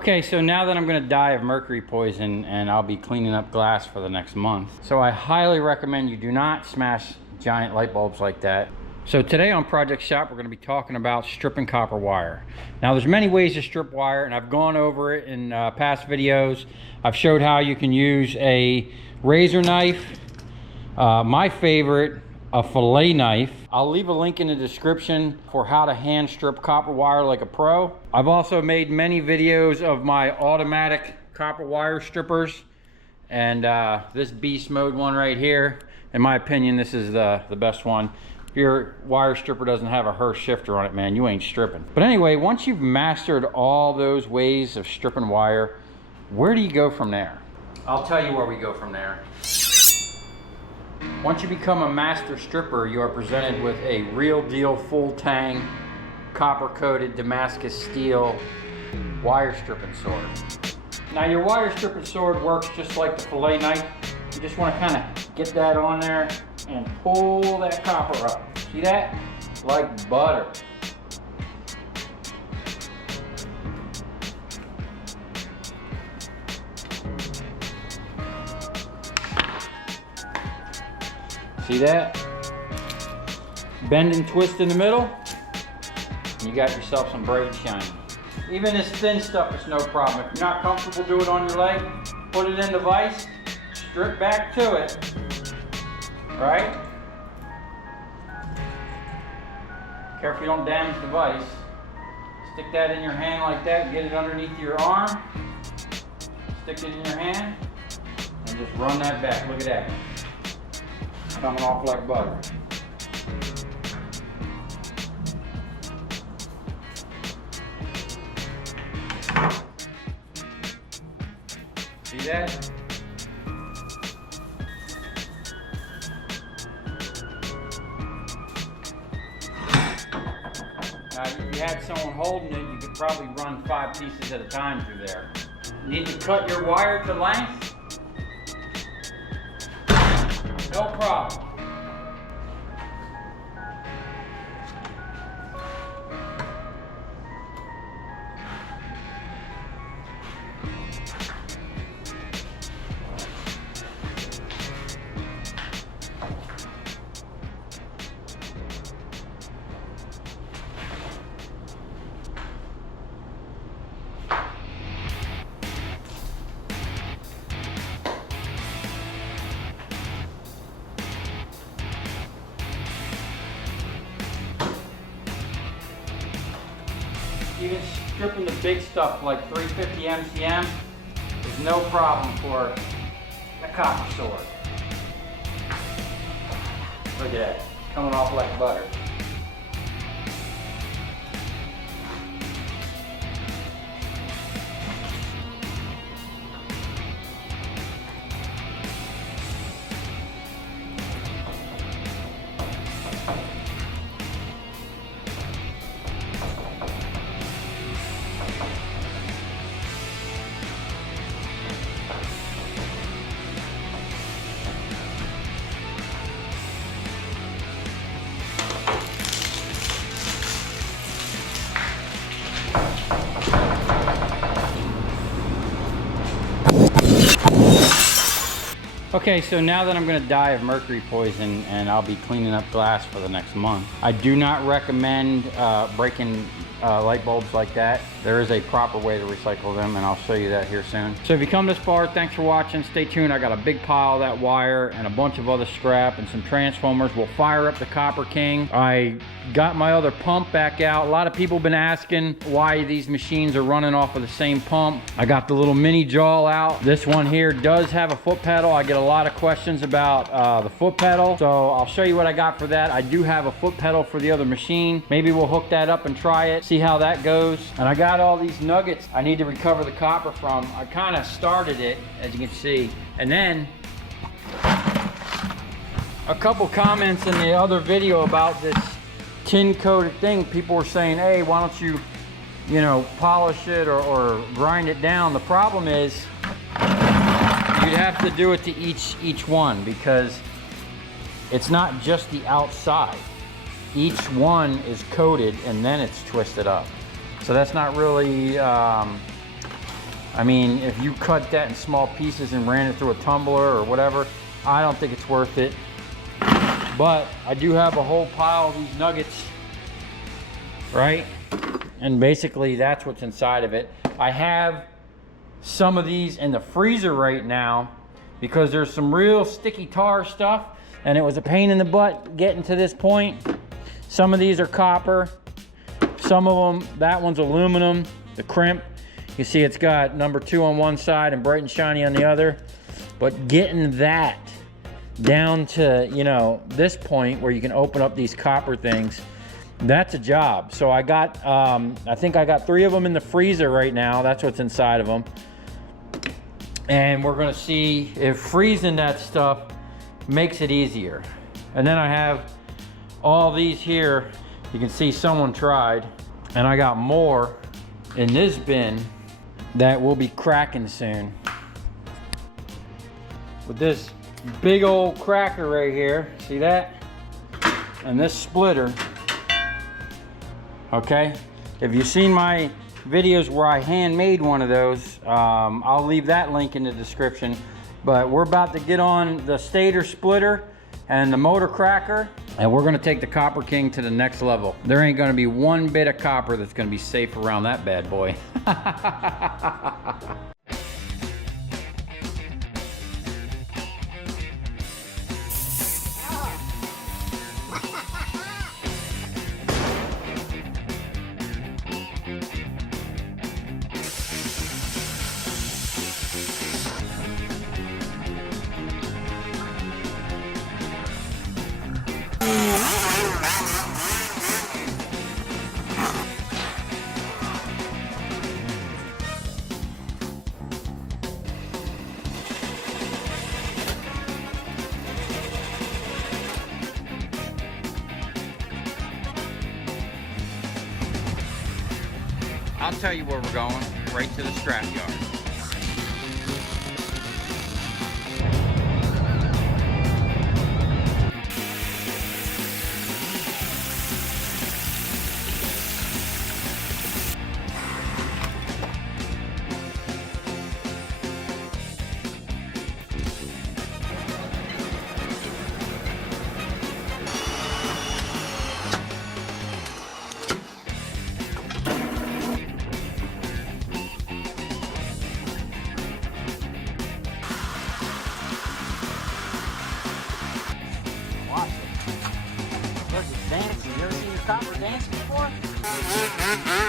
Okay, so now that I'm gonna die of mercury poison and I'll be cleaning up glass for the next month. So I highly recommend you do not smash giant light bulbs like that. So today on Project Shop, we're gonna be talking about stripping copper wire. Now there's many ways to strip wire, and I've gone over it in past videos. I've showed how you can use a razor knife. My favorite, a fillet knife. I'll leave a link in the description for how to hand strip copper wire like a pro. I've also made many videos of my automatic copper wire strippers, and this beast mode one right here, in my opinion, this is the best one. If your wire stripper doesn't have a Hurst shifter on it, man, you ain't stripping. But anyway, once you've mastered all those ways of stripping wire, where do you go from there? I'll tell you where we go from there. Once you become a master stripper, you are presented with a real deal full tang copper coated Damascus steel wire stripping sword. Now your wire stripping sword works just like the fillet knife. You just want to kind of get that on there and pull that copper up. See that? Like butter. See that? Bend and twist in the middle, and you got yourself some bright and shiny. Even this thin stuff is no problem. If you're not comfortable doing it on your leg, put it in the vise, strip back to it, right? Careful you don't damage the vise. Stick that in your hand like that, get it underneath your arm, stick it in your hand, and just run that back. Look at that. Coming off like butter. See that? Now, if you had someone holding it, you could probably run 5 pieces at a time through there. Need to cut your wire to length? No problem. Even stripping the big stuff like 350 MCM is no problem for the copper sword. Look at that, coming off like butter. Okay, so now that I'm gonna die of mercury poison and I'll be cleaning up glass for the next month, I do not recommend breaking light bulbs like that. There is a proper way to recycle them, and I'll show you that here soon. So if you come this far, thanks for watching. Stay tuned. I got a big pile of that wire and a bunch of other scrap and some transformers. We'll fire up the Copper King. I got my other pump back out. A lot of people have been asking why these machines are running off of the same pump. I got the little mini jaw out. This one here does have a foot pedal. I get a lot of questions about the foot pedal, so I'll show you what I got for that. I do have a foot pedal for the other machine. Maybe we'll hook that up and try it, see how that goes. And I got all these nuggets I need to recover the copper from. I kind of started it, as you can see, and then a couple comments in the other video about this tin coated thing. People were saying, hey, why don't you polish it or grind it down. The problem is you'd have to do it to each one, because it's not just the outside. Each one is coated and then it's twisted up. So that's not really I mean, if you cut that in small pieces and ran it through a tumbler or whatever, I don't think it's worth it. But I do have a whole pile of these nuggets, right? And basically that's what's inside of it. I have some of these in the freezer right now because there's some real sticky tar stuff and it was a pain in the butt getting to this point. Some of these are copper, some of them, that one's aluminum, the crimp. You see it's got number 2 on one side and bright and shiny on the other. But getting that down to, you know, this point where you can open up these copper things, that's a job. So I got, I think I got 3 of them in the freezer right now. That's what's inside of them. And we're gonna see if freezing that stuff makes it easier. And then I have all these here. You can see someone tried. And I got more in this bin that will be cracking soon. With this big old cracker right here, see that? And this splitter, okay? If you've seen my videos where I handmade one of those, I'll leave that link in the description. But we're about to get on the Stator Spliter and the motor cracker, and we're gonna take the Copper King to the next level. There ain't gonna be one bit of copper that's gonna be safe around that bad boy. I'll tell you where we're going, right to the scrap yard. Watch it. Look, it's dancing. You ever seen your copper dancing before?